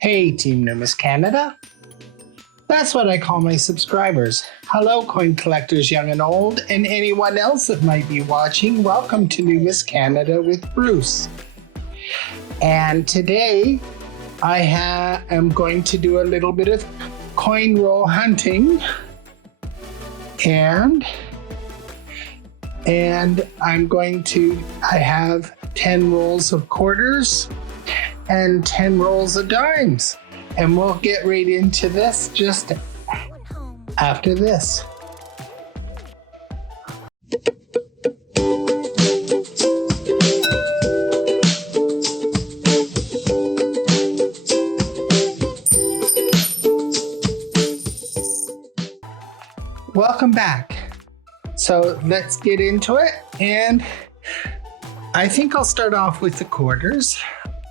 Hey, Team Numis Canada. That's what I call my subscribers. Hello, coin collectors young and old, and anyone else that might be watching. Welcome to Numis Canada with Bruce. And today, I am going to do a little bit of coin roll hunting. And I have 10 rolls of quarters and 10 rolls of dimes. And we'll get right into this just after this. Welcome back. So let's get into it. And I think I'll start off with the quarters.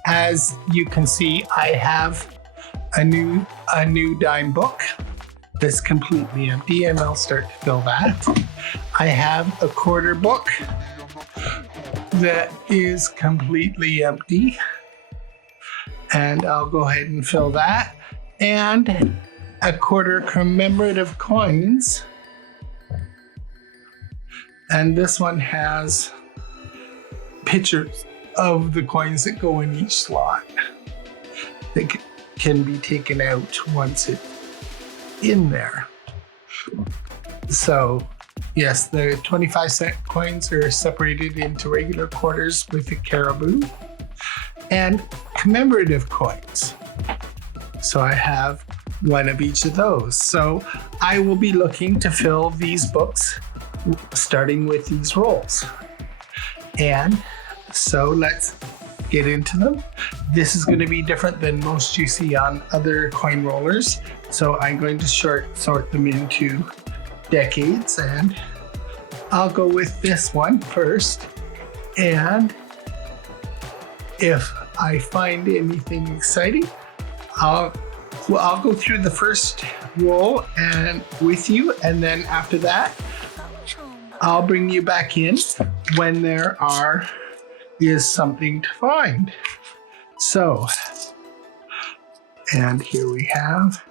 As you can see, I have a new dime book that's completely empty, and I'll start to fill that. I have a quarter book that is completely empty, and I'll go ahead and fill that. And a quarter commemorative coins, and this one has pictures of the coins that go in each slot that can be taken out once it's in there. So yes, the 25-cent coins are separated into regular quarters with the Cariboo and commemorative coins. So I have one of each of those. So I will be looking to fill these books starting with these rolls. And so let's get into them. This is going to be different than most you see on other coin rollers. So I'm going to sort them into decades, and I'll go with this one first. And if I find anything exciting, I'll go through the first roll and with you, and then after that, I'll bring you back in when there is something to find. So, and here we have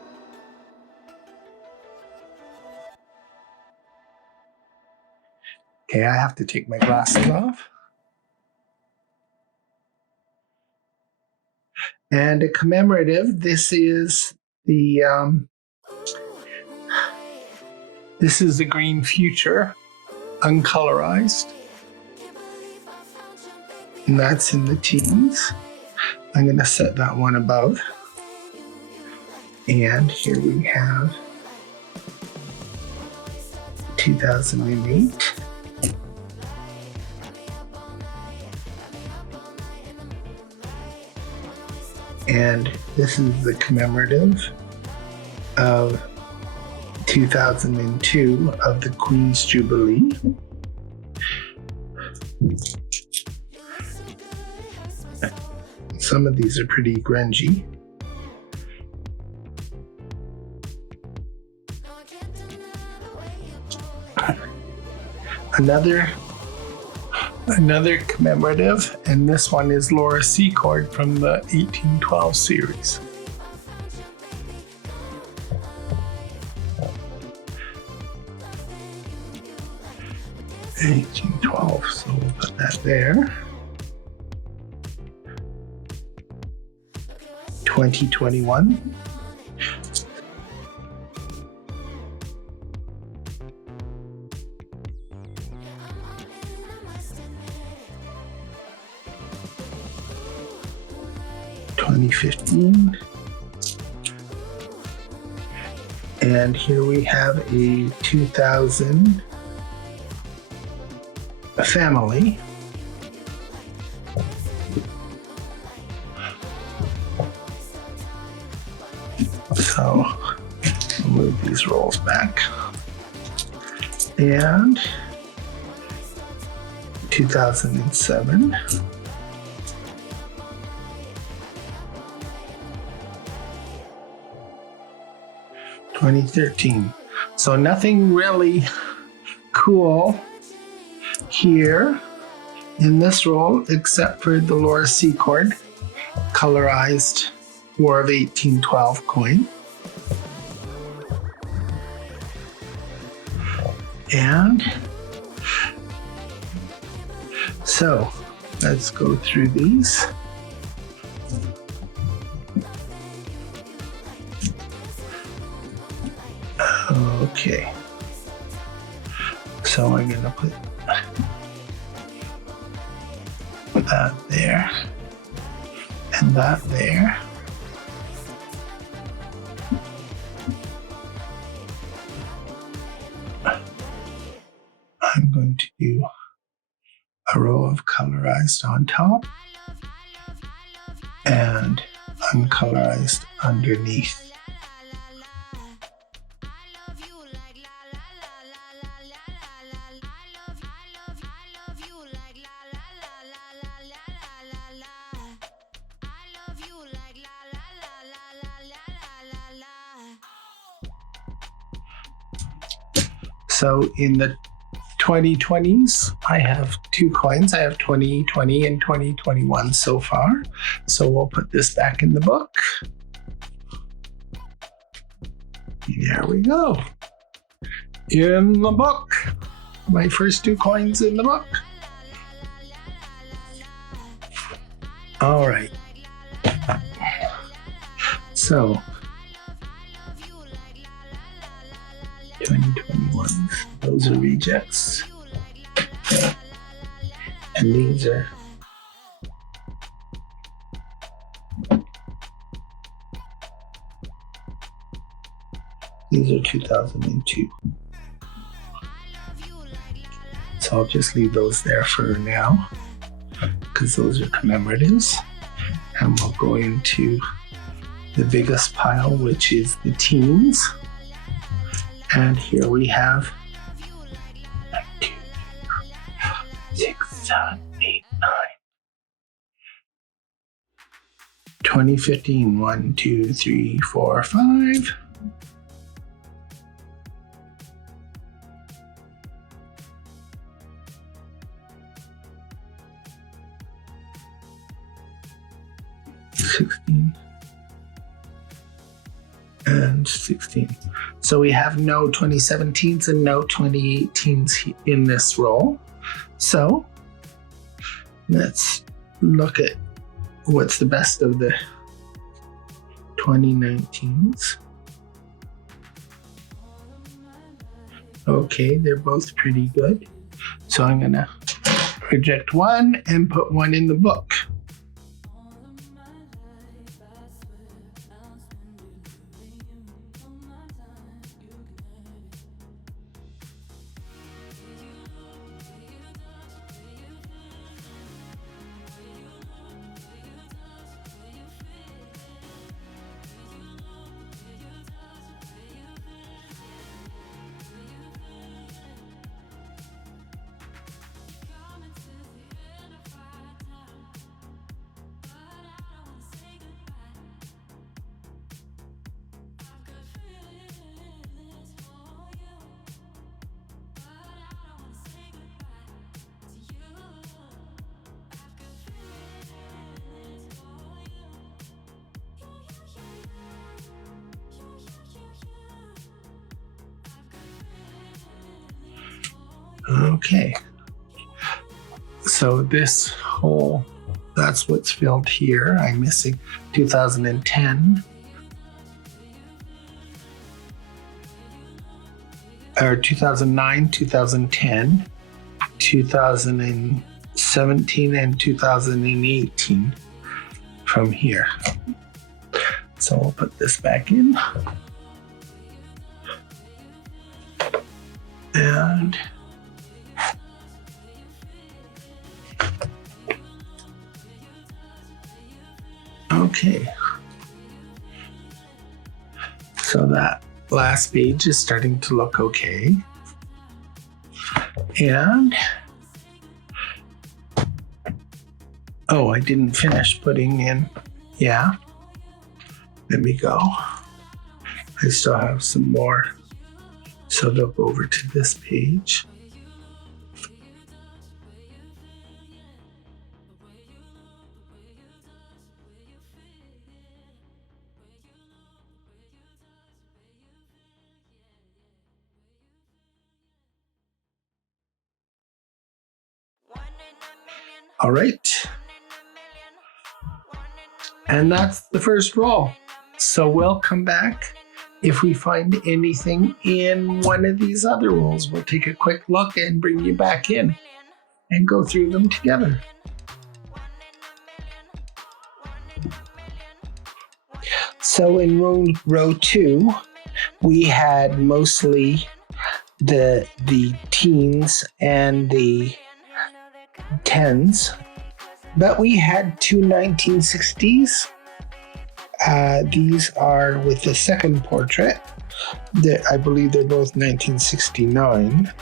okay, I have to take my glasses off. And a commemorative, this is the Green Future, uncolorized. And that's in the teens. I'm going to set that one above. And here we have 2008. And this is the commemorative of 2002 of the Queen's Jubilee. Some of these are pretty grungy. Another commemorative, and this one is Laura Secord from the 1812 series. $18.12, so we'll put that there. 2021. $2015. And here we have a 2000 family. So I'll move these rolls back. And 2007. 2013. So nothing really cool here in this roll except for the Laura Secord colorized War of 1812 coin. And so let's go through these. Okay. So I'm going to put that there and that there. I'm going to do a row of colorized on top and uncolorized underneath. So in the 2020s, I have two coins. I have 2020 and 2021 so far. So we'll put this back in the book. There we go. In the book. My first two coins in the book. All right. So 2021, those are rejects. And these are these are 2002. So I'll just leave those there for now because those are commemoratives. And we'll go into the biggest pile, which is the teens. And here we have 6, 7, 8, 9. 2015, 1, 2, 3, 4, 5. And 16. So we have no 2017s and no 2018s in this roll. So let's look at what's the best of the 2019s. Okay, they're both pretty good. So I'm gonna reject one and put one in the book. Okay, so this whole, that's what's filled here. I'm missing 2010. Or 2009, 2010, 2017, and 2018 from here. So we'll put this back in. And okay, so that last page is starting to look okay. And oh, I didn't finish putting in, yeah, let me go. I still have some more. So they'll go over to this page. All right. And that's the first roll. So we'll come back. If we find anything in one of these other rolls, we'll take a quick look and bring you back in and go through them together. So in row 2, we had mostly the teens and the tens, but we had 2 1960s. These are with the second portrait. I believe they're both 1969.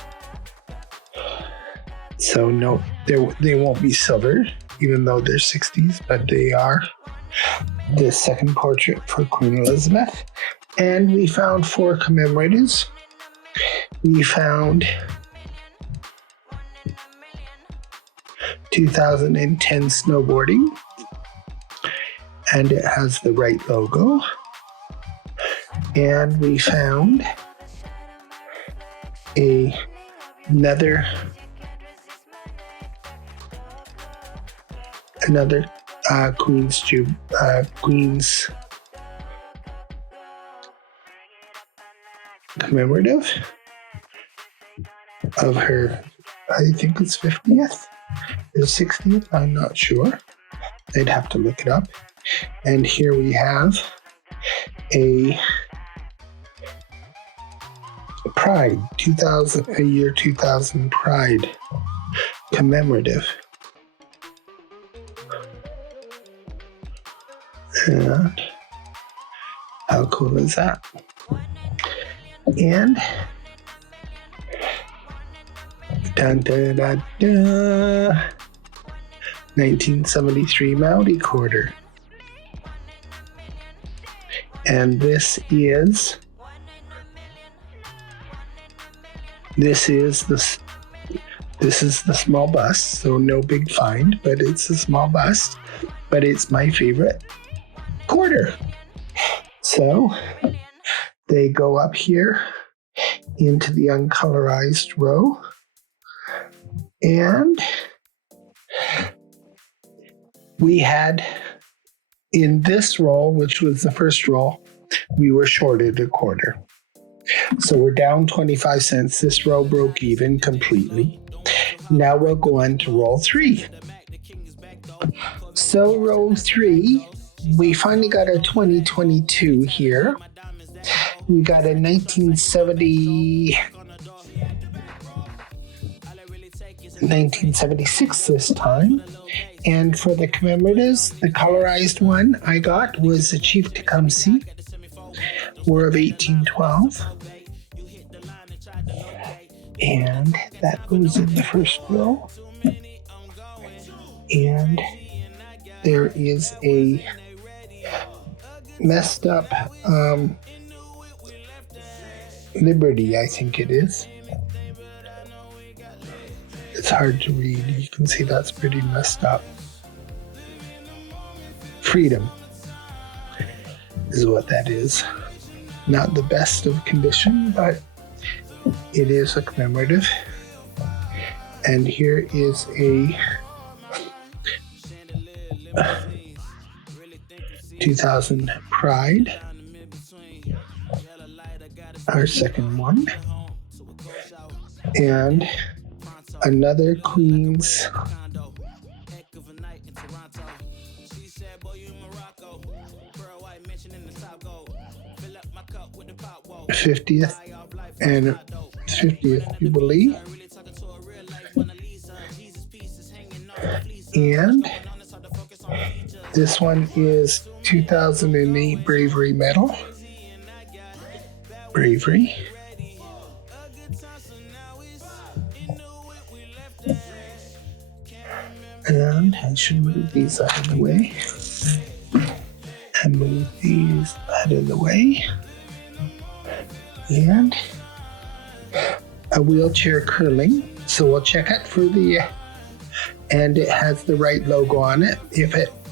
So no, they won't be silver, even though they're 60s, but they are the second portrait for Queen Elizabeth. And we found 4 commemoratives. We found 2010 snowboarding, and it has the right logo. And we found another Queen's commemorative of her, I think it's 50th or 60th, I'm not sure. I'd have to look it up. And here we have a Pride 2000 Pride commemorative. And how cool is that? And dun, dun, dun, dun, 1973 Maori quarter. And this is the small bust, so no big find, but it's a small bust, but it's my favorite quarter. So they go up here into the uncolorized row, and we had in this roll, which was the first roll, we were shorted a quarter. So we're down 25 cents. This row broke even completely. Now we'll go on to roll 3. So row 3, we finally got a 2022 here. We got a 1976 this time. And for the commemoratives, the colorized one I got was the Chief Tecumseh, War of 1812. And that goes in the first row. And there is a messed up Liberty, I think it is. It's hard to read. You can see that's pretty messed up. Freedom is what that is. Not the best of condition, but it is a commemorative. And here is a 2000 Pride, our second one, and another Queen's 50th and 50th Jubilee. And this one is 2008 Bravery Medal. Bravery. And I should move these out of the way. And move these out of the way. And a wheelchair curling. So we'll check it for the, and it has the right logo on it.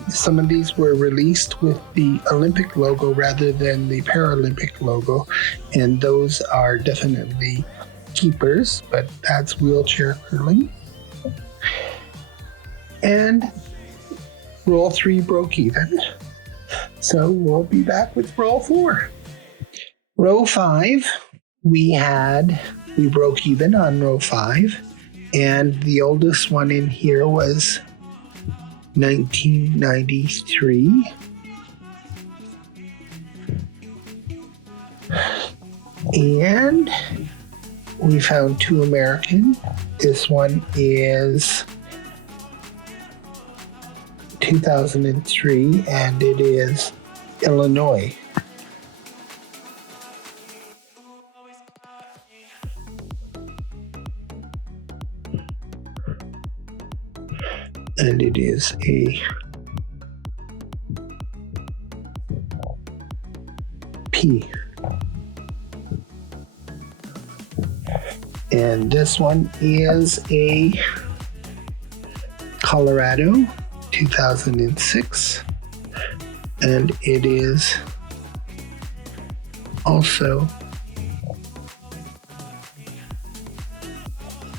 Some of these were released with the Olympic logo rather than the Paralympic logo, and those are definitely keepers, but that's wheelchair curling. And roll 3 broke even. So we'll be back with roll 4. Row 5, we broke even on row 5. And the oldest one in here was 1993. And we found 2 American. This one is 2003, and it is Illinois. And it is a P. And this one is a Colorado 2006, and it is also,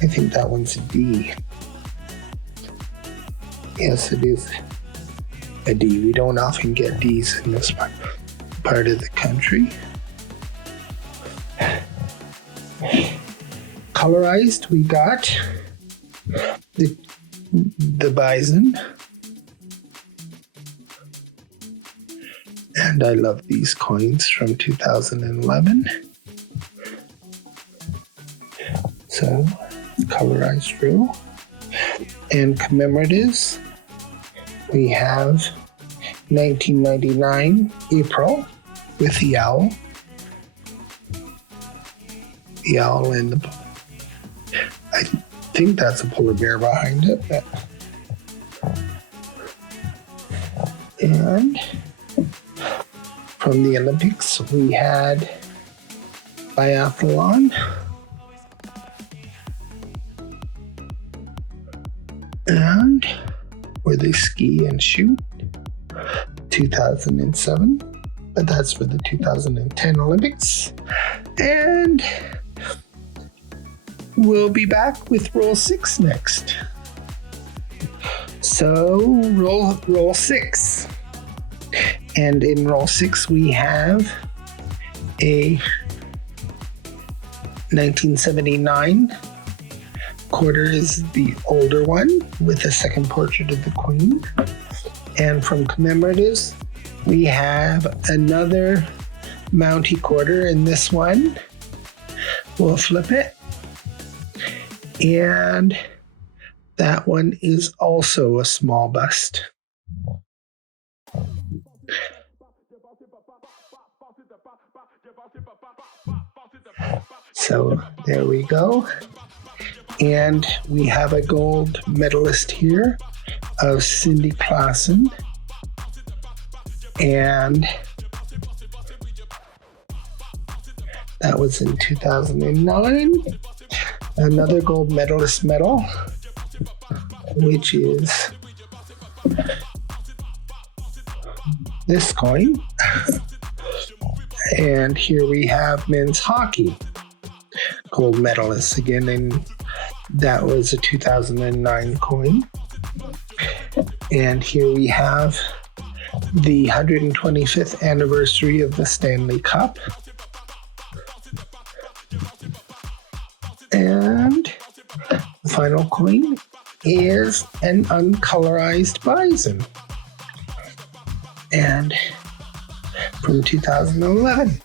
I think that one's a D. Yes, it is a D. We don't often get Ds in this part of the country. Colorized, we got the bison. And I love these coins from 2011. So, colorized row. And commemoratives, we have 1999 April with the owl. The owl and the, I think that's a polar bear behind it. And from the Olympics, we had biathlon. And where they ski and shoot, 2007. But that's for the 2010 Olympics. And we'll be back with roll 6 next. So roll 6. And in roll 6 we have a 1979 quarter is the older one with a second portrait of the Queen. And from commemoratives, we have another Mountie quarter in this one. We'll flip it. And that one is also a small bust. So there we go. And we have a gold medalist here of Cindy Claassen. And that was in 2009. Another gold medalist medal, which is this coin. And here we have men's hockey gold medalists again, and that was a 2009 coin. And here we have the 125th anniversary of the Stanley Cup. And the final coin is an uncolorized bison. And from 2011.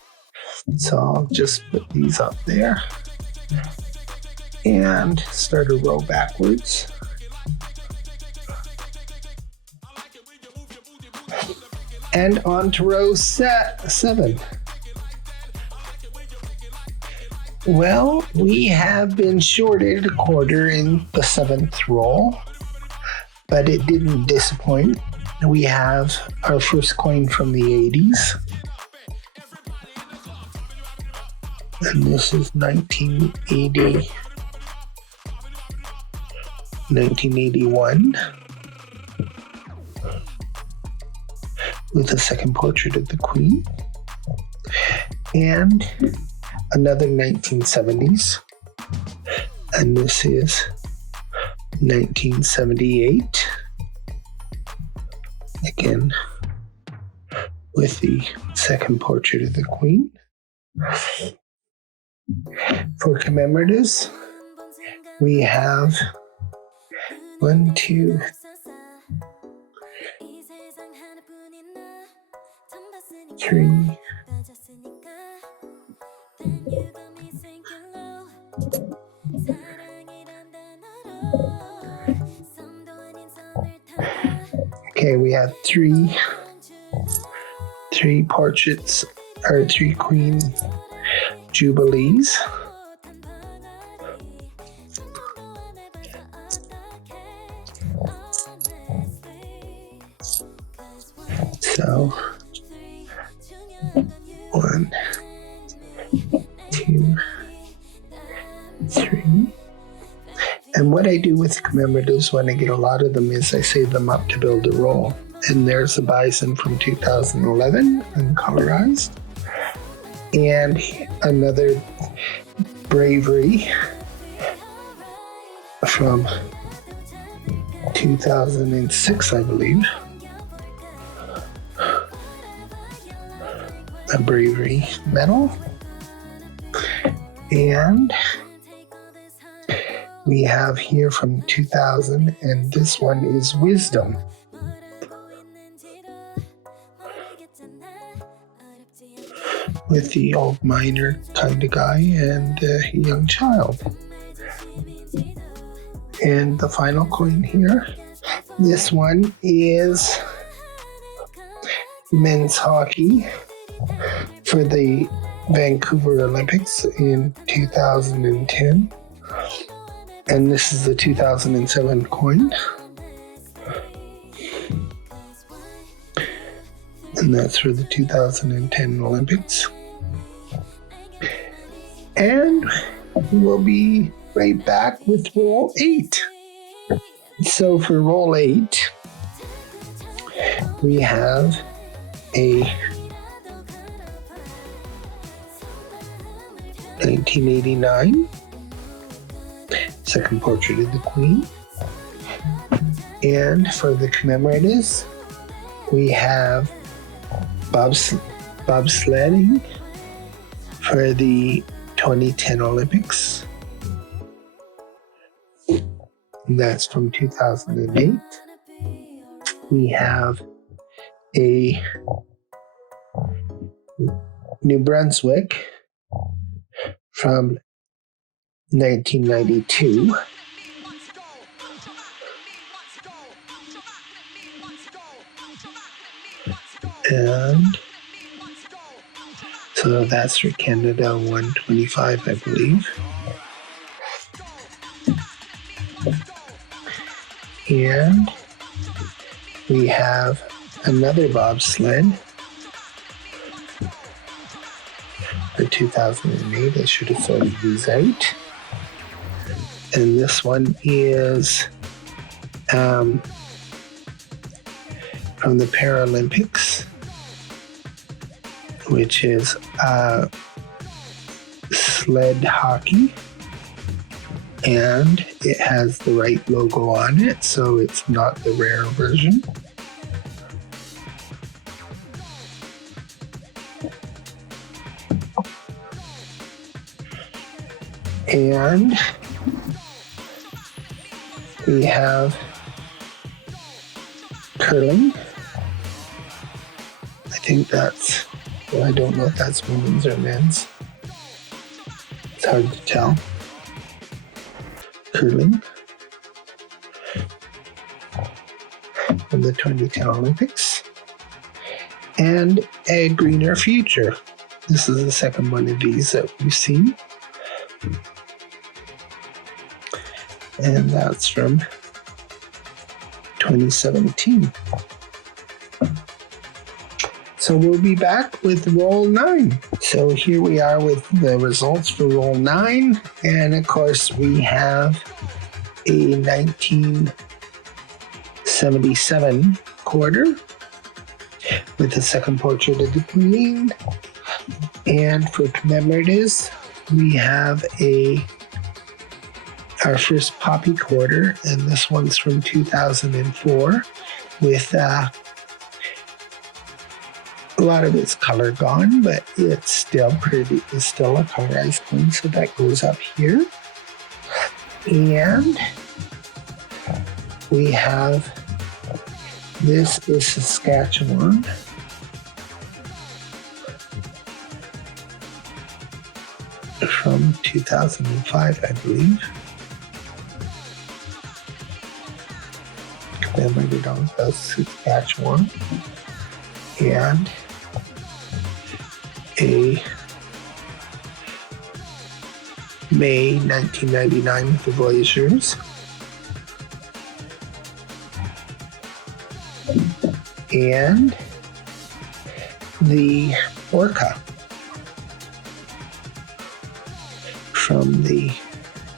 So I'll just put these up there and start a row backwards. And on to row 7. Well, we have been shorted a quarter in the 7th roll, but it didn't disappoint. We have our first coin from the 80s. And this is 1981. With a second portrait of the Queen. And another 1970s. And this is 1978. again with the second portrait of the Queen. For commemoratives, we have 1, 2, 3, 3 portraits, or 3 Queen Jubilees. So 1, 2, 3. And what I do with commemoratives when I get a lot of them is I save them up to build a roll. And there's a bison from 2011 uncolorized. And another bravery from 2006, I believe. A bravery medal. And we have here from 2000, and this one is wisdom. With the old miner kind of guy and a young child. And the final coin here, this one is men's hockey for the Vancouver Olympics in 2010. And this is the 2007 coin. And that's for the 2010 Olympics. And we'll be right back with roll 8. So for roll 8, we have a 1989 second portrait of the Queen. And for the commemoratives, we have bobsledding for the 2010 Olympics. And that's from 2008. We have a New Brunswick from 1992. And so that's for Canada 125, I believe. And we have another bobsled for 2008. I should have sorted these out. And this one is from the Paralympics, which is sled hockey. And it has the right logo on it, so it's not the rare version. And we have curling. I think that's, well, I don't know if that's women's or men's. It's hard to tell. Curling from the 2010 Olympics. And a greener future. This is the second one of these that we've seen. And that's from 2017. So we'll be back with roll 9. So here we are with the results for roll 9. And of course we have a 1977 quarter with the second portrait of the Queen. And for commemoratives, we have our first poppy quarter, and this one's from 2004 with A lot of its color gone, but it's still pretty. It's still a colorized coin, so that goes up here. And we have, this is Saskatchewan. From 2005, I believe. Commemorated on Saskatchewan. And a May 1999 with the Blazers. And the Orca from the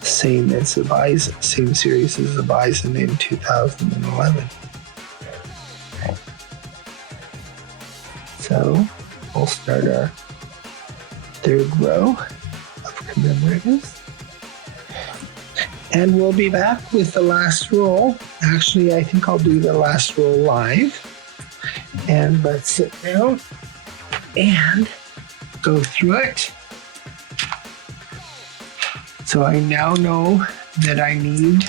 same as the Bison, same series as the Bison in 2011. So we'll start our third row of commemoratives. And we'll be back with the last roll. Actually, I think I'll do the last roll live. And let's sit down and go through it. So I now know that I need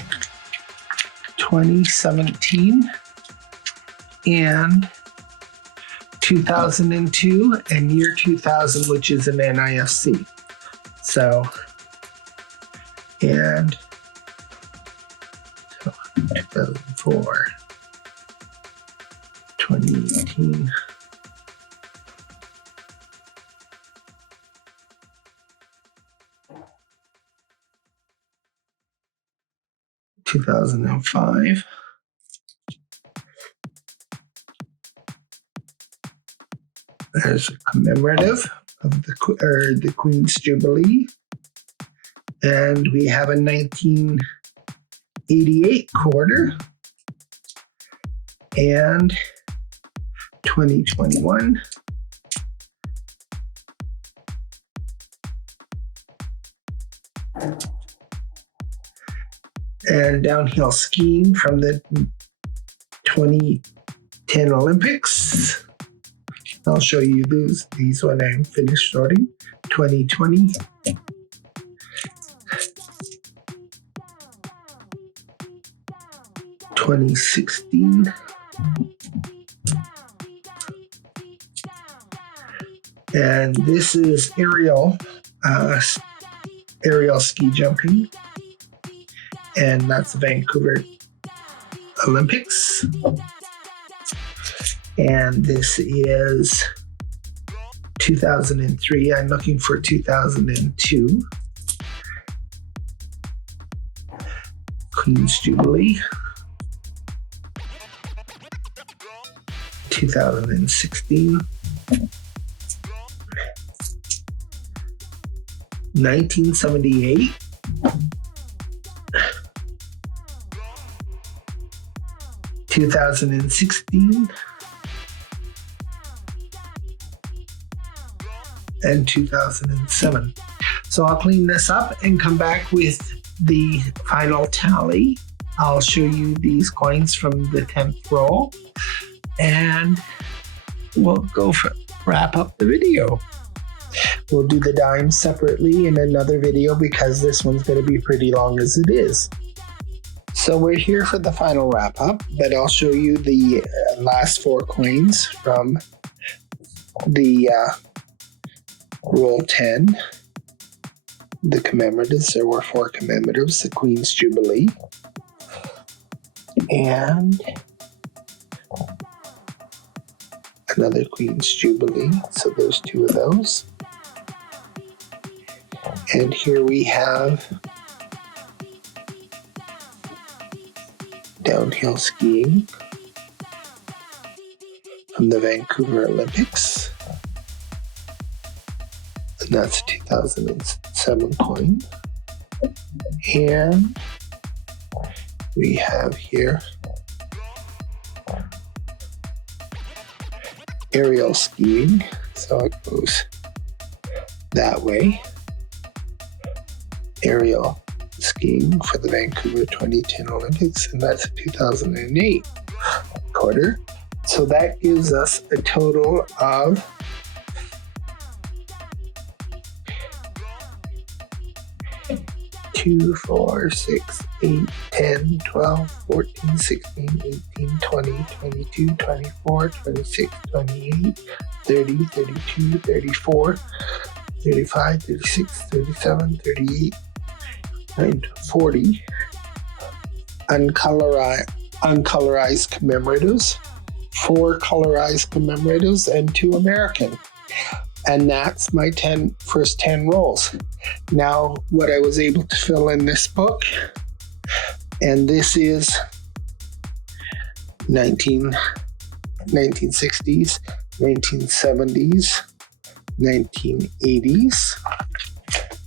2017 and 2002 and year 2000, which is an NIFC. So, and 2004, 2018. (2005). There's a commemorative of the Queen's Jubilee, and we have a 1988 quarter and 2021. And downhill skiing from the 2010 Olympics. I'll show you these when I'm finished sorting. 2020. 2016. And this is aerial ski jumping. And that's the Vancouver Olympics. And this is 2003. I'm looking for 2002. Queen's Jubilee. 2016. 1978. 2016 and 2007. So I'll clean this up and come back with the final tally. I'll show you these coins from the 10th roll and we'll wrap up the video. We'll do the dimes separately in another video because this one's going to be pretty long as it is. So we're here for the final wrap up, but I'll show you the last 4 coins from the roll 10. The commemoratives, there were 4 commemoratives, the Queen's Jubilee, and another Queen's Jubilee, so there's 2 of those. And here we have downhill skiing from the Vancouver Olympics. And that's a 2007 coin. And we have here aerial skiing. So it goes that way. Aerial skiing for the Vancouver 2010 Olympics, and that's a 2008 quarter. So that gives us a total of 2, 4, 6, 8, 10, 12, 14, 16, 18, 20, 22, 24, 26, 28, 30, 32, 34, 35, 36, 37, 38, and 40 uncolorized commemoratives, 4 colorized commemoratives, and 2 American. And that's my first 10 rolls. Now, what I was able to fill in this book, and this is 1960s, 1970s, 1980s,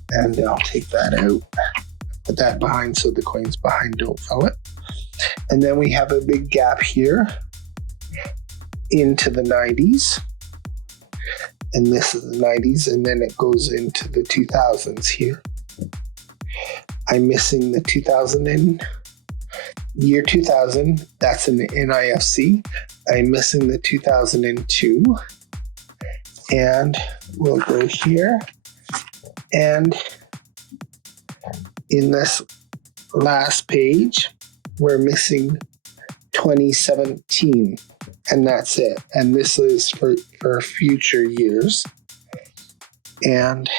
and I'll take that out, put that behind so the coins behind don't fill it. And then we have a big gap here into the 90s. And this is the 90s, and then it goes into the 2000s here. I'm missing the year 2000, that's in the NIFC. I'm missing the 2002, and we'll go here. And in this last page, we're missing 2017. And that's it. And this is for future years. And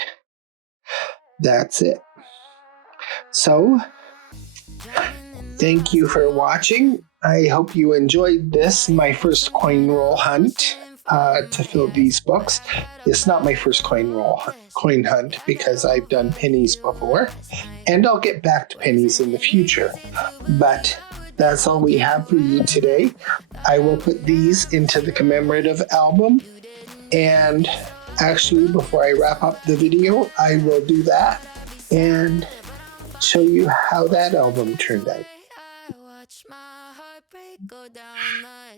that's it. So, thank you for watching. I hope you enjoyed this, my first coin roll hunt to fill these books. It's not my first coin hunt because I've done pennies before. And I'll get back to pennies in the future. But that's all we have for you today. I will put these into the commemorative album. And actually, before I wrap up the video, I will do that and show you how that album turned out.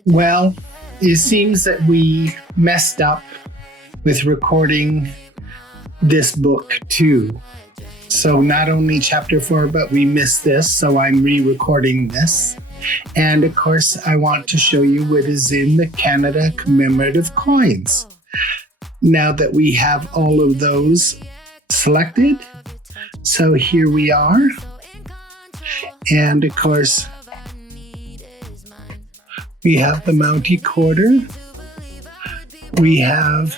Well, it seems that we messed up with recording this book too. So not only chapter 4, but we missed this, so I'm re-recording this. And of course, I want to show you what is in the Canada commemorative coins. Now that we have all of those selected, so here we are. And of course, we have the Mountie quarter. We have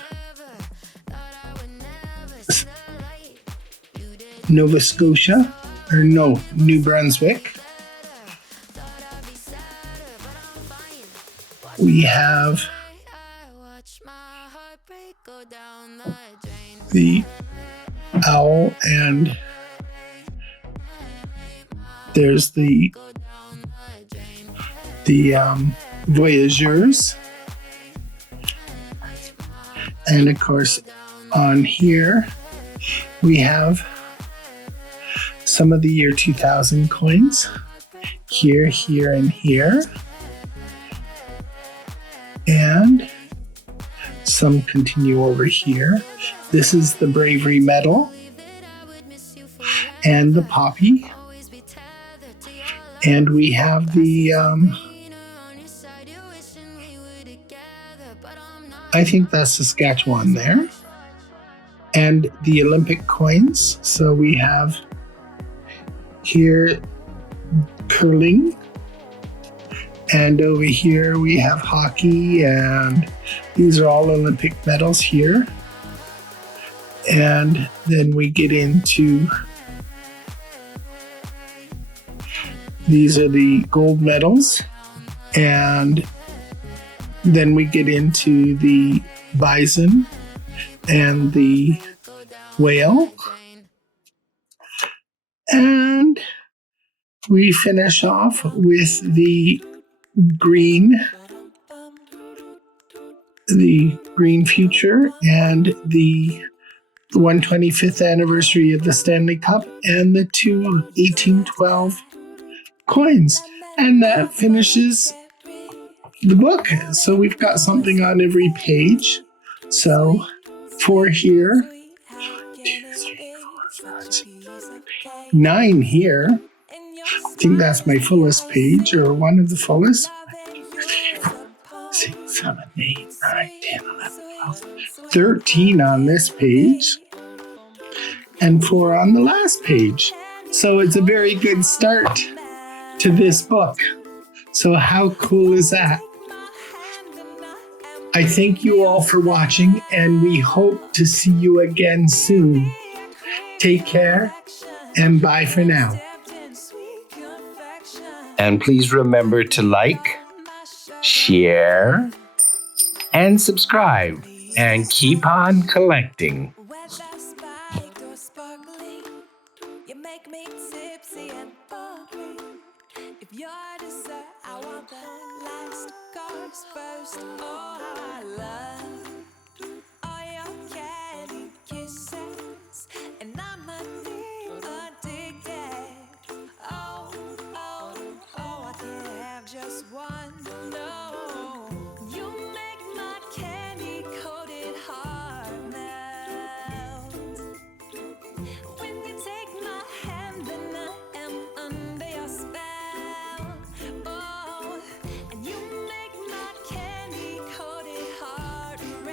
Nova Scotia, New Brunswick. We have the owl, and there's the voyageurs. And of course, on here, we have some of the year 2000 coins. Here, here, and here. And some continue over here. This is the Bravery Medal and the Poppy. And we have the, I think that's Saskatchewan there. And the Olympic coins. So we have here curling. And over here we have hockey, and these are all Olympic medals here. And then we get into, these are the gold medals. And then we get into the bison and the whale. And we finish off with the green future and the 125th anniversary of the Stanley Cup and the 2 1812 coins. And that finishes the book. So we've got something on every page. So 4 here, 2, 3, 4, 5, 6, 9 here. I think that's my fullest page, or one of the fullest. 6, 7, 8, 9, 10, 11, 12, 13 on this page, and 4 on the last page. So it's a very good start to this book. So how cool is that? I thank you all for watching, and we hope to see you again soon. Take care, and bye for now. And please remember to like, share, and subscribe, and keep on collecting.